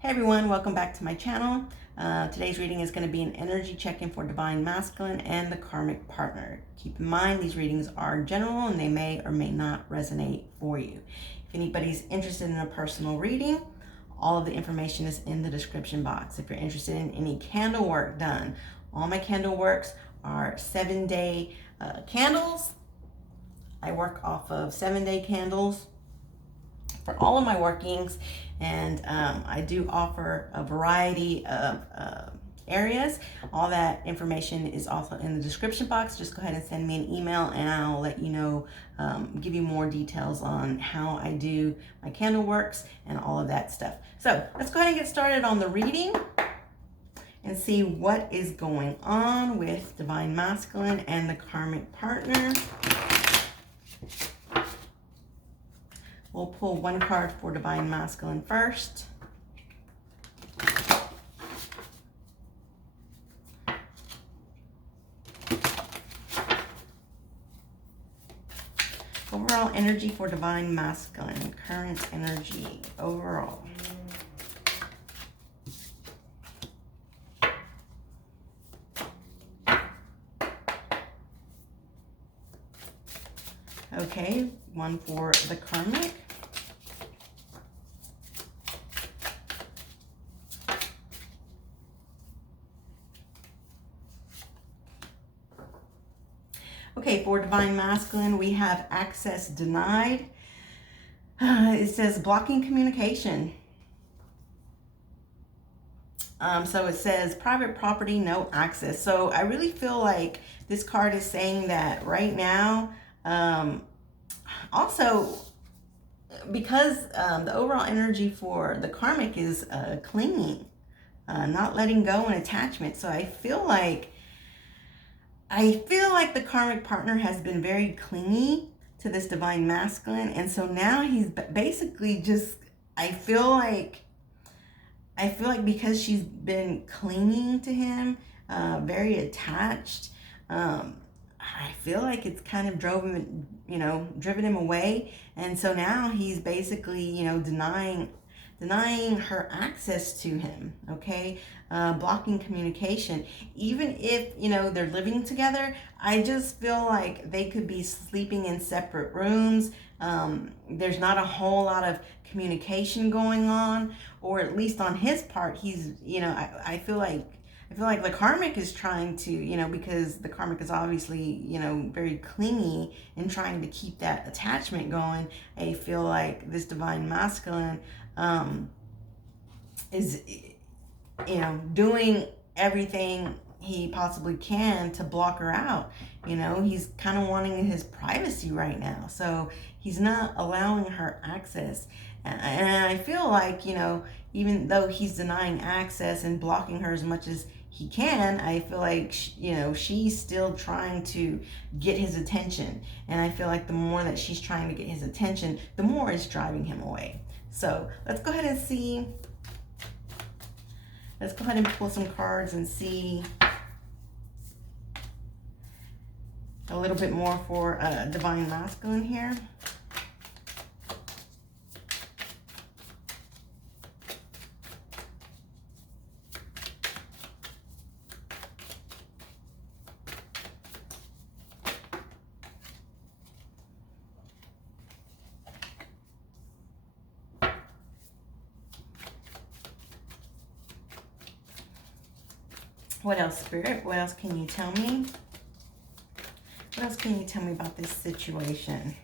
Hey everyone, welcome back to my channel. Today's reading is going to be an energy check-in for Divine Masculine and the Karmic Partner. Keep in mind these readings are general and they may or may not resonate for you. If anybody's interested in a personal reading, all of the information is in the description box. If you're interested in any candle work done, all my candle works are 7-day candles. I work off of 7-day candles for all of my workings, and I do offer a variety of areas. All that information is also in the description box. Just go ahead and send me an email and I'll let you know, give you more details on how I do my candle works and all of that stuff. So let's go ahead and get started on the reading and see what is going on with Divine Masculine and the Karmic Partner. We'll pull one card for Divine Masculine first. Overall energy for Divine Masculine. Current energy overall. Okay, one for the Karmic. Okay, for Divine Masculine, we have access denied. It says blocking communication. So it says private property, no access. So I really feel like this card is saying that right now, also because the overall energy for the Karmic is clinging, not letting go and attachment. So I feel like the Karmic Partner has been very clingy to this Divine Masculine. And so now he's basically just, I feel like because she's been clinging to him, very attached, I feel like it's kind of driven him away. And so now he's basically, denying her access to him, okay? Blocking communication. Even if, they're living together, I just feel like they could be sleeping in separate rooms. There's not a whole lot of communication going on, or at least on his part, he's, I feel like the Karmic is trying to, because the Karmic is obviously, very clingy and trying to keep that attachment going. I feel like this Divine Masculine is, doing everything he possibly can to block her out. He's kind of wanting his privacy right now. So he's not allowing her access. And I feel like, even though he's denying access and blocking her as much as he can, I feel like, she's still trying to get his attention. And I feel like the more that she's trying to get his attention, the more it's driving him away. So let's go ahead and see. Let's go ahead and pull some cards and see a little bit more for Divine Masculine here. What else, Spirit? What else can you tell me? What else can you tell me about this situation?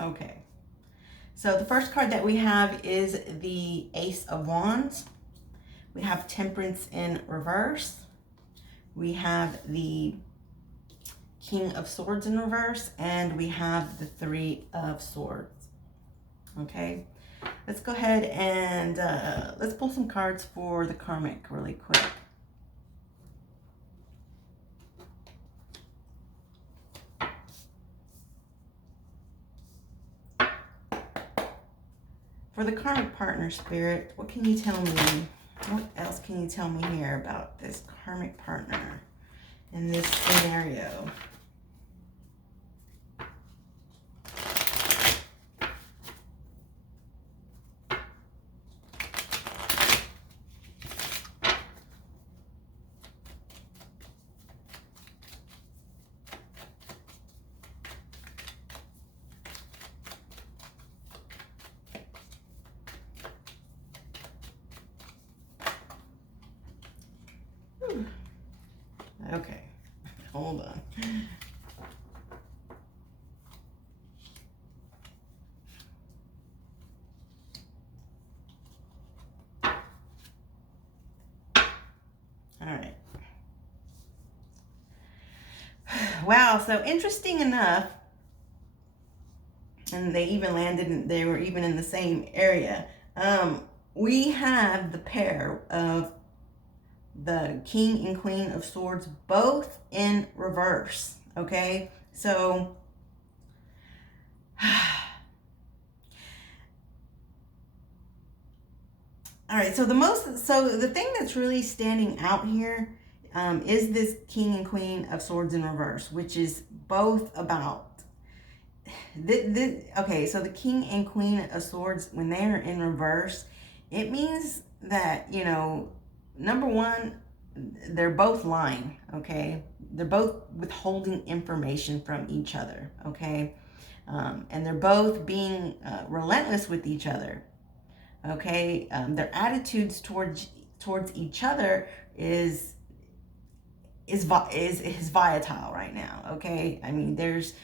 Okay, so the first card that we have is the Ace of Wands. We have Temperance in reverse. We have the King of Swords in reverse, and we have the Three of Swords. Okay, let's go ahead and let's pull some cards for the Karmic really quick. For the karmic partner, Spirit, what can you tell me? What else can you tell me here about this karmic partner in this scenario? Okay, hold on. All right. Wow, so interesting enough, and they even they were even in the same area. We have the pair of the King and Queen of Swords both in reverse. Okay, so all right, so the thing that's really standing out here is this King and Queen of Swords in reverse, which is both about okay, so the King and Queen of Swords, when they are in reverse, it means that, you know, number one, they're both lying, okay? They're both withholding information from each other, okay? And they're both being relentless with each other, okay? Their attitudes towards each other is volatile right now, okay? I mean, there's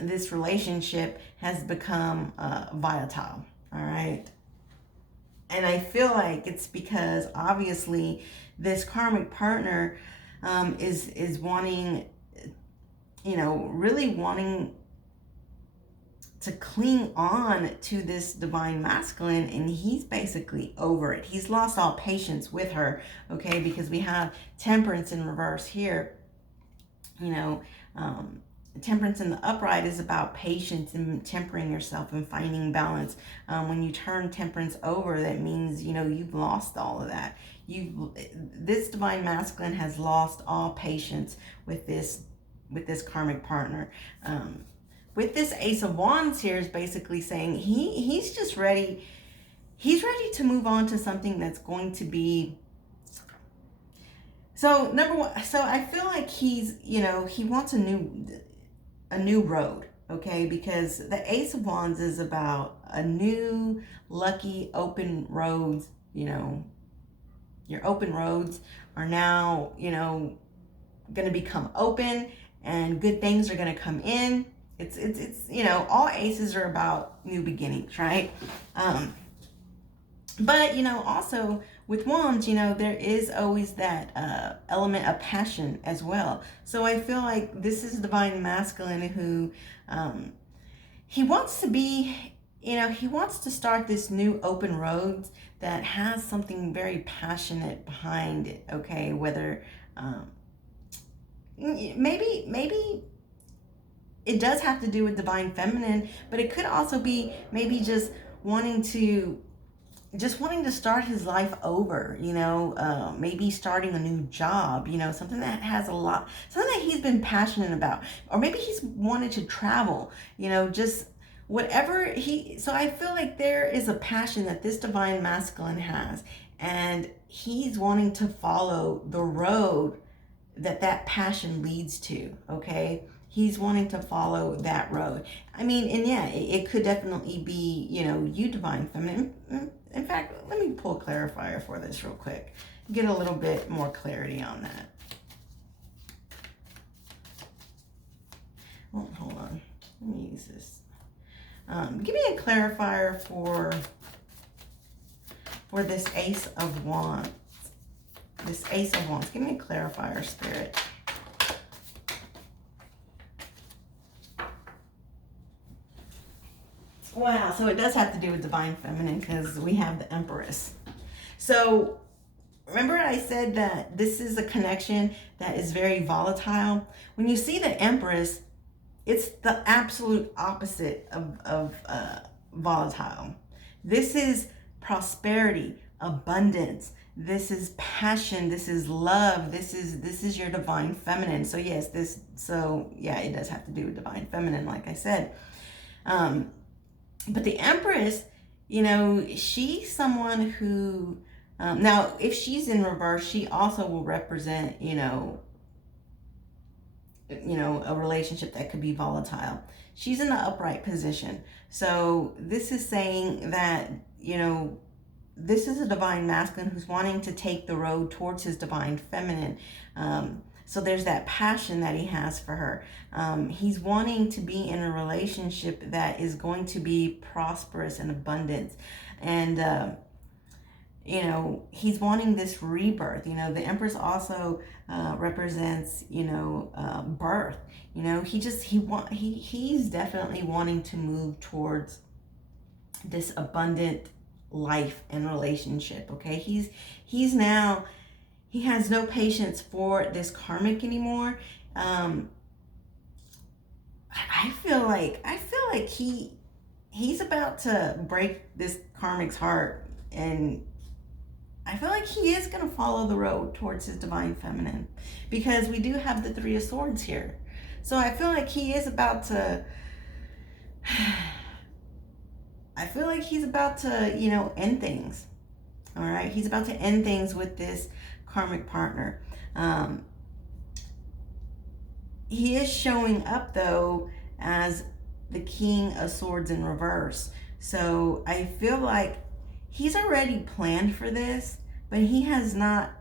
this relationship has become volatile, all right? And I feel like it's because obviously this karmic partner is wanting, you know, really wanting to cling on to this divine masculine, and he's basically over it. He's lost all patience with her, okay? Because we have temperance in reverse here, you know. Temperance in the upright is about patience and tempering yourself and finding balance. When you turn temperance over, that means, you know, you've lost all of that. This divine masculine has lost all patience with this karmic partner. With this Ace of Wands here is basically saying he's just ready. He's ready to move on to something that's going to be. So number one, so I feel like he's, you know, he wants a new road, okay? Because the Ace of Wands is about a new, lucky, open roads. You know, your open roads are now, you know, going to become open, and good things are going to come in. It's you know, all aces are about new beginnings, right? But, you know, also with wands, you know, there is always that element of passion as well. So I feel like this is divine masculine who he wants to be, you know, he wants to start this new open road that has something very passionate behind it, okay? Whether maybe it does have to do with divine feminine, but it could also be maybe just wanting to start his life over, you know, maybe starting a new job, you know, something that has something that he's been passionate about, or maybe he's wanted to travel, you know, just whatever so I feel like there is a passion that this divine masculine has, and he's wanting to follow the road that passion leads to, okay? He's wanting to follow that road. I mean, and yeah, it could definitely be, you know, you divine feminine. In fact, let me pull a clarifier for this real quick. Get a little bit more clarity on that. Oh, hold on. Let me use this. Give me a clarifier for this Ace of Wands. This Ace of Wands. Give me a clarifier, Spirit. Wow, so it does have to do with divine feminine because we have the Empress. So remember I said that this is a connection that is very volatile. When you see the Empress, it's the absolute opposite of volatile. This is prosperity, abundance. This is passion. This is love. This is your divine feminine. So yes, it does have to do with divine feminine, like I said. But the Empress, she's someone who, now if she's in reverse, she also will represent, a relationship that could be volatile. She's in the upright position. So this is saying that, this is a divine masculine who's wanting to take the road towards his divine feminine. So there's that passion that he has for her. He's wanting to be in a relationship that is going to be prosperous and abundant. And, he's wanting this rebirth. The Empress also represents, birth. He's definitely wanting to move towards this abundant life and relationship. Okay, he has no patience for this karmic anymore. I feel like he's about to break this karmic's heart, and I feel like he is going to follow the road towards his divine feminine, because we do have the Three of Swords here. So I feel like he is about to end things. All right, he's about to end things with this karmic partner. He is showing up though as the King of Swords in reverse. So I feel like he's already planned for this, but he hadn't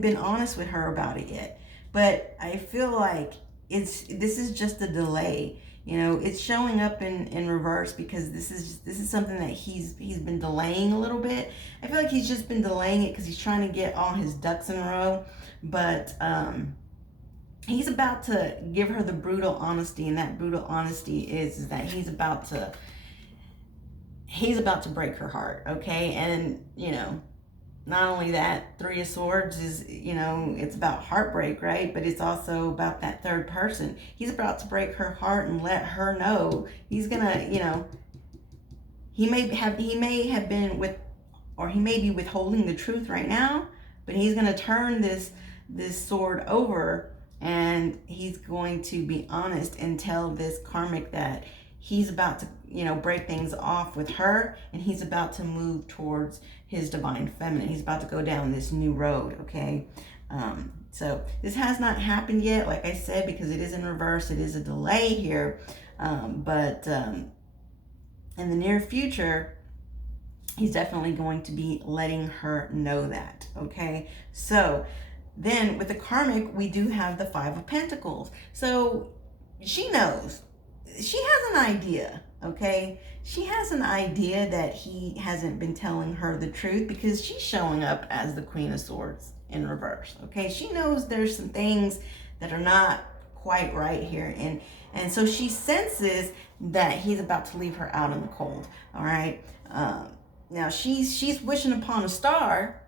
been honest with her about it yet. But I feel like this is just a delay. It's showing up in reverse because this is something that he's been delaying a little bit. I feel like he's just been delaying it because he's trying to get all his ducks in a row. But he's about to give her the brutal honesty, and that brutal honesty is that he's about to break her heart. Okay, and not only that, Three of Swords is, it's about heartbreak, right? But it's also about that third person. He's about to break her heart and let her know he's gonna, he may be withholding the truth right now, but he's gonna turn this sword over, and he's going to be honest and tell this karmic that he's about to, break things off with her, and he's about to move towards his divine feminine. He's about to go down this new road, okay? So this has not happened yet, like I said, because it is in reverse. It is a delay here. But in the near future, he's definitely going to be letting her know that, okay? So then with the karmic, we do have the Five of Pentacles. So she knows. She has an idea, okay? She has an idea that he hasn't been telling her the truth, because she's showing up as the Queen of Swords in reverse, okay? She knows there's some things that are not quite right here, and so she senses that he's about to leave her out in the cold, all right? Now she's wishing upon a star.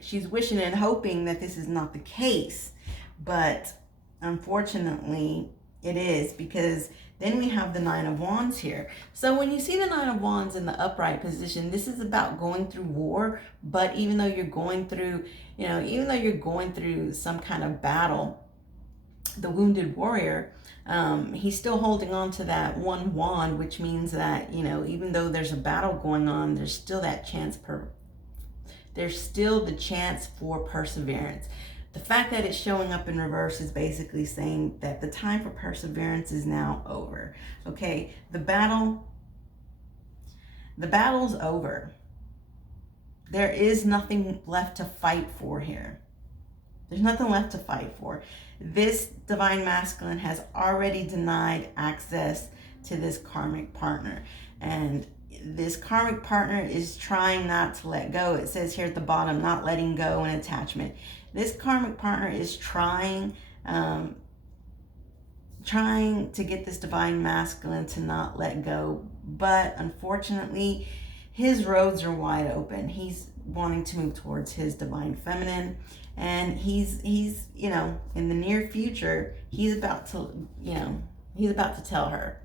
She's wishing and hoping that this is not the case, but unfortunately it is, because then we have the Nine of Wands here. So when you see the Nine of Wands in the upright position, this is about going through war. But even though you're going through, some kind of battle, the wounded warrior, he's still holding on to that one wand, which means that, even though there's a battle going on, there's still the chance for perseverance. The fact that it's showing up in reverse is basically saying that the time for perseverance is now over. Okay, the battle's over. There is nothing left to fight for here. There's nothing left to fight for. This divine masculine has already denied access to this karmic partner. And this karmic partner is trying not to let go. It says here at the bottom, not letting go in attachment. This karmic partner is trying to get this divine masculine to not let go, but unfortunately his roads are wide open. He's wanting to move towards his divine feminine, and he's in the near future, he's about to tell her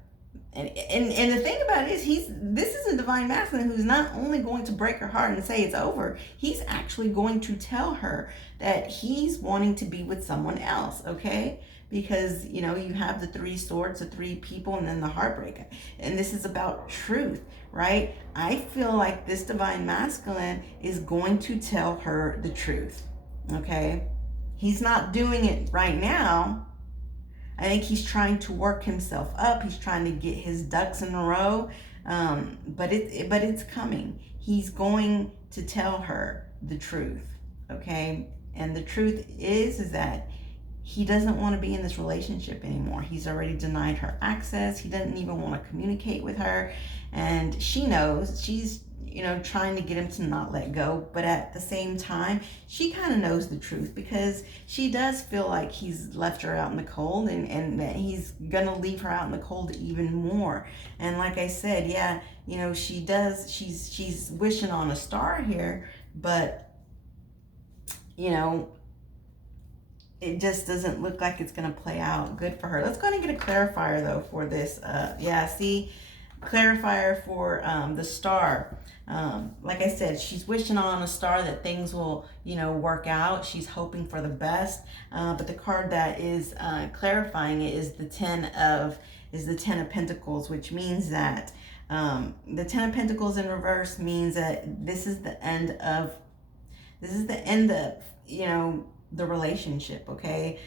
And the thing about it is this is a divine masculine who's not only going to break her heart and say it's over, he's actually going to tell her that he's wanting to be with someone else, okay? Because, you know, you have the three swords, the three people, and then the heartbreak. And this is about truth, right? I feel like this divine masculine is going to tell her the truth, okay? He's not doing it right now. I think he's trying to work himself up. He's trying to get his ducks in a row, but it's coming. He's going to tell her the truth, okay? And the truth is that he doesn't want to be in this relationship anymore. He's already denied her access. He doesn't even want to communicate with her, and she knows. She's, you know, trying to get him to not let go, but at the same time, she kind of knows the truth, because she does feel like he's left her out in the cold, and that he's gonna leave her out in the cold even more. And like I said, yeah, you know, she's wishing on a star here, but you know, it just doesn't look like it's gonna play out good for her. Let's go ahead and get a clarifier though for this. Clarifier for the star. Like I said, she's wishing on a star that things will, you know, work out. She's hoping for the best. But the card that is clarifying it is the Ten of Pentacles, which means that the Ten of Pentacles in reverse means that this is the end of you know, the relationship. Okay.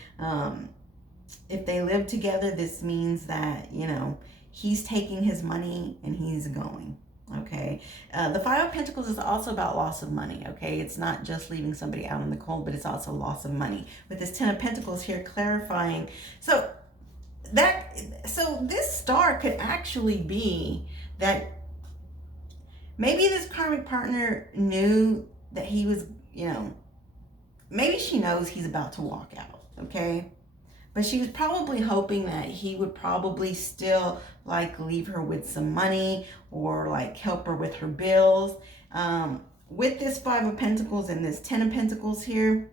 If they live together, this means that, you know, he's taking his money and he's going. Okay. The Five of Pentacles is also about loss of money. Okay. It's not just leaving somebody out in the cold, but it's also loss of money. With this Ten of Pentacles here clarifying. So this star could actually be that maybe this karmic partner knew that he was, you know, maybe she knows he's about to walk out. Okay. But she was probably hoping that he would probably still like leave her with some money, or like help her with her bills. With this Five of Pentacles and this Ten of Pentacles here,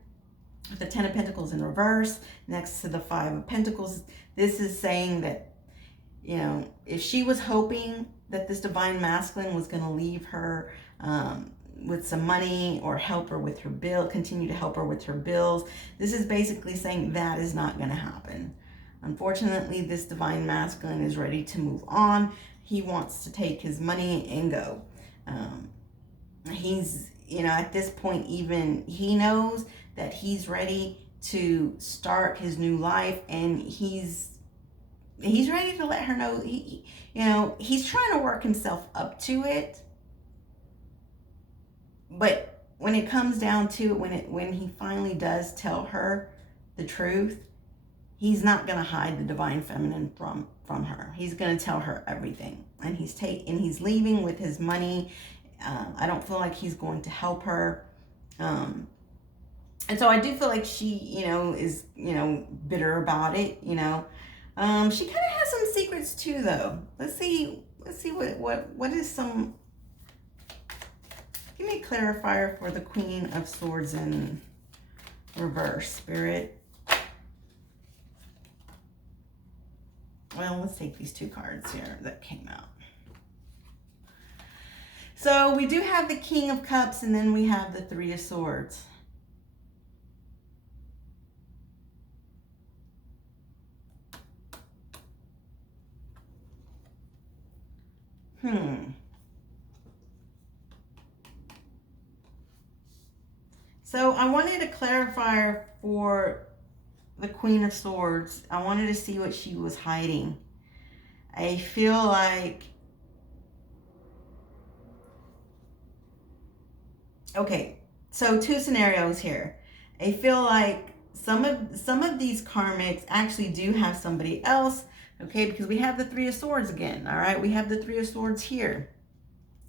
with the Ten of Pentacles in reverse next to the Five of Pentacles, this is saying that, you know, if she was hoping that this divine masculine was going to leave her with some money, or help her with her bill, continue to help her with her bills, this is basically saying that is not going to happen. Unfortunately, this divine masculine is ready to move on. He wants to take his money and go. He's, you know, at this point, even he knows that he's ready to start his new life, and he's ready to let her know. You know, he's trying to work himself up to it. But when it comes down to it, when he finally does tell her the truth, he's not going to hide the divine feminine from her. He's going to tell her everything, and he's leaving with his money. I don't feel like he's going to help her, and so I do feel like she, you know, is, you know, bitter about it. You know, she kind of has some secrets too, though. Let's see what is some. Give me a clarifier for the Queen of Swords in reverse, Spirit. Well, let's take these two cards here that came out. So we do have the King of Cups, and then we have the Three of Swords. So I wanted a clarifier for the Queen of Swords. I wanted to see what she was hiding. I feel like, okay, so two scenarios here. I feel like some of these karmics actually do have somebody else, okay, because we have the Three of Swords again. All right, we have the Three of Swords here.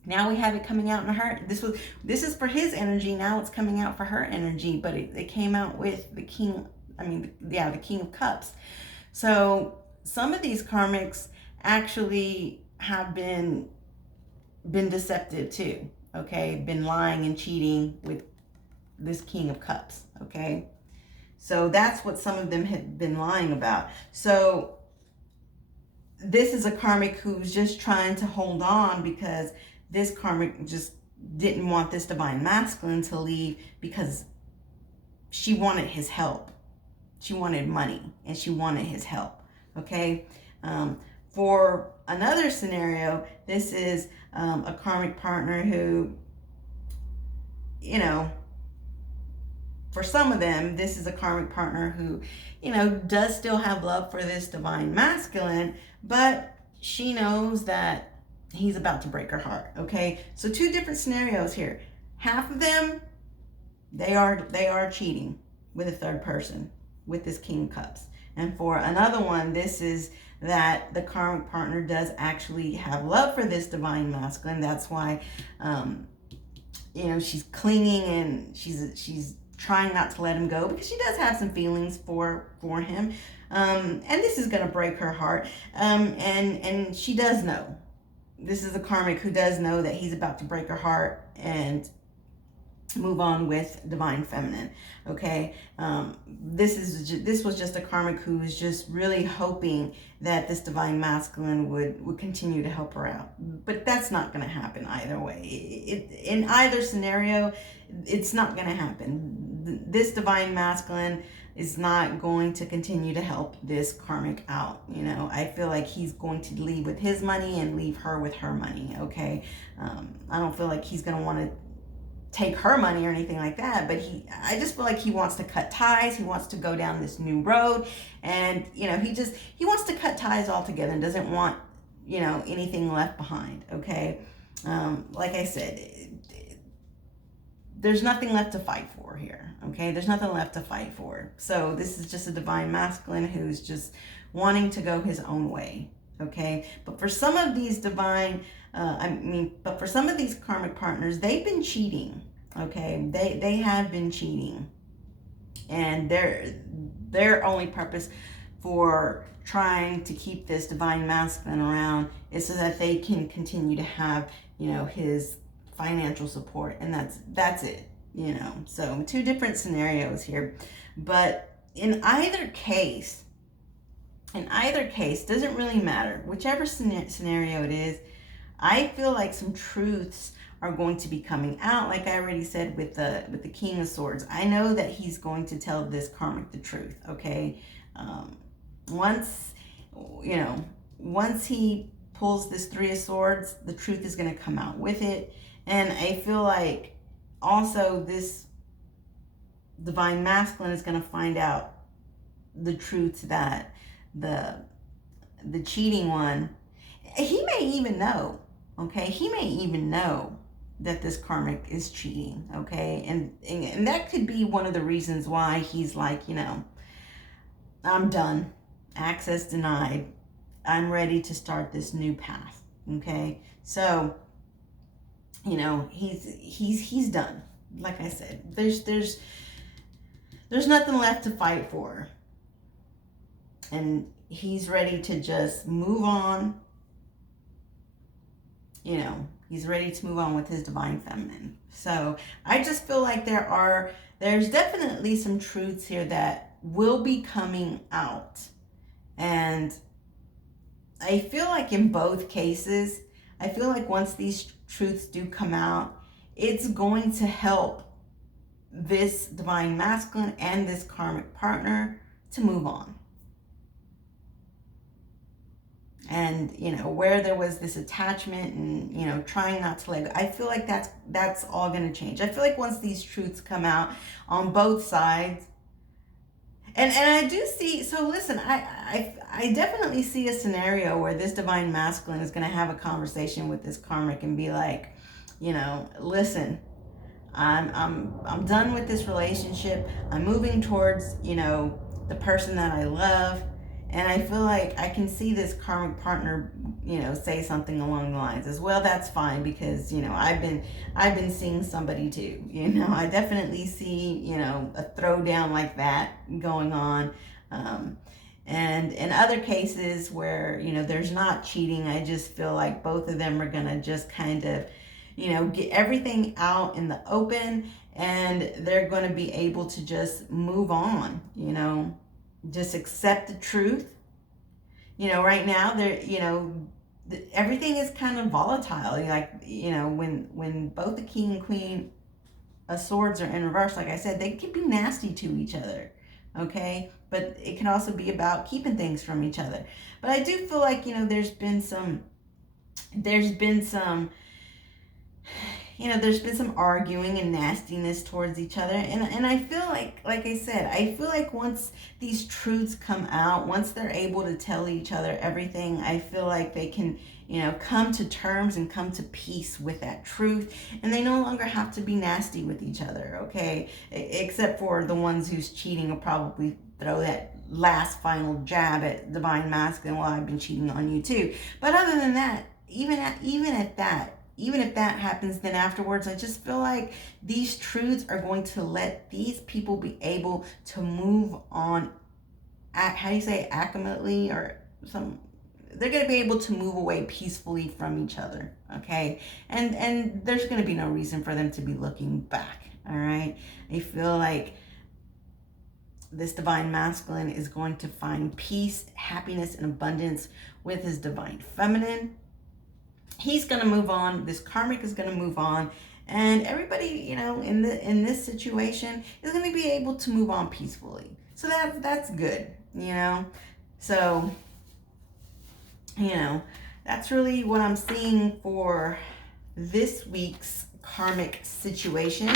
Now we have it coming out in her. This is for his energy. Now it's coming out for her energy, but it came out with the King. The King of Cups. So some of these karmics actually have been deceptive too. Okay, been lying and cheating with this King of Cups. Okay, so that's what some of them had been lying about. So this is a karmic who's just trying to hold on because this karmic just didn't want this divine masculine to leave because she wanted his help. She wanted money and she wanted his help. Okay. For another scenario, this is a karmic partner who, you know, for some of them, this is a karmic partner who, you know, does still have love for this divine masculine, but she knows that he's about to break her heart. Okay. So two different scenarios here. Half of them, they are cheating with a third person, with this King of Cups. And for another one, this is that the karmic partner does actually have love for this divine masculine. That's why, you know, she's clinging and she's trying not to let him go because she does have some feelings for him. And this is going to break her heart. And she does know. This is a karmic who does know that he's about to break her heart and move on with divine feminine. Okay. This was just a karmic who was just really hoping that this divine masculine would continue to help her out, but that's not going to happen either way. In either scenario, it's not going to happen. This divine masculine is not going to continue to help this karmic out. You know, I feel like he's going to leave with his money and leave her with her money. Okay. I don't feel like he's going to want to take her money or anything like that, but I just feel like he wants to cut ties. He wants to go down this new road, and you know, he wants to cut ties altogether and doesn't want, you know, anything left behind. Okay. Like I said, there's nothing left to fight for here. Okay. There's nothing left to fight for. So this is just a divine masculine who's just wanting to go his own way. Okay. But for some of these but for some of these karmic partners, they've been cheating. Okay. They have been cheating. And their only purpose for trying to keep this divine masculine around is so that they can continue to have, you know, his financial support. And that's it, you know. So two different scenarios here. But in either case, doesn't really matter. Whichever scenario it is, I feel like some truths are going to be coming out. Like I already said with the King of Swords, I know that he's going to tell this karmic the truth. Okay, once he pulls this Three of Swords, the truth is going to come out with it. And I feel like also this divine masculine is going to find out the truth that the cheating one, he may even know. Okay, he may even know that this karmic is cheating. Okay, and that could be one of the reasons why he's like, you know, I'm done, access denied, I'm ready to start this new path. Okay, so you know, he's done. Like I said, there's nothing left to fight for, and he's ready to just move on. You know, he's ready to move on with his divine feminine. So I just feel like there's definitely some truths here that will be coming out. And I feel like in both cases, I feel like once these truths do come out, it's going to help this divine masculine and this karmic partner to move on. And, you know, where there was this attachment and, you know, trying not to let go, I feel like that's all going to change. I feel like once these truths come out on both sides, and I do see, so listen, I definitely see a scenario where this divine masculine is going to have a conversation with this karmic and be like, you know, listen, I'm done with this relationship. I'm moving towards, you know, the person that I love. And I feel like I can see this karmic partner, you know, say something along the lines as well. That's fine, because, you know, I've been seeing somebody too. You know, I definitely see, you know, a throwdown like that going on. And in other cases where, you know, there's not cheating, I just feel like both of them are gonna just kind of, you know, get everything out in the open, and they're going to be able to just move on, you know. Just accept the truth, right now everything is kind of volatile. Like, when both the king and queen of swords are in reverse, like I said, they can be nasty to each other. Okay, but it can also be about keeping things from each other. But I do feel like, there's been some there's been some arguing and nastiness towards each other. And I feel like I said, I feel like once these truths come out, once they're able to tell each other everything, I feel like they can, come to terms and come to peace with that truth. And they no longer have to be nasty with each other, okay? Except for the ones who's cheating will probably throw that last final jab at divine masculine, well, I've been cheating on you too. But other than that, even if that happens, then afterwards, I just feel like these truths are going to let these people be able to move on. How do you say, accurately, or some? They're going to be able to move away peacefully from each other, okay? And there's going to be no reason for them to be looking back. All right, I feel like this divine masculine is going to find peace, happiness, and abundance with his divine feminine. He's going to move on. This karmic is going to move on, and everybody, in this situation is going to be able to move on peacefully. So that's good, So, that's really what I'm seeing for this week's karmic situation.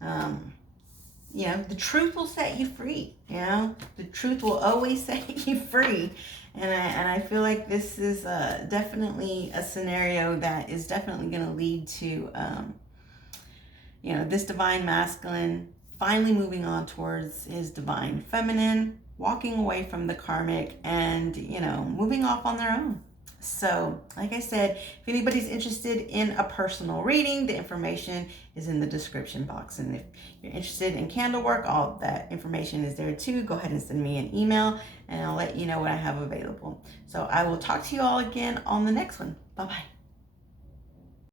The truth will set you free. The truth will always set you free. And I feel like this is definitely a scenario that is definitely going to lead to, this divine masculine finally moving on towards his divine feminine, walking away from the karmic, and, moving off on their own. So, like I said, if anybody's interested in a personal reading, the information is in the description box. And if you're interested in candle work, all that information is there too. Go ahead and send me an email, and I'll let you know what I have available. So I will talk to you all again on the next one. Bye-bye.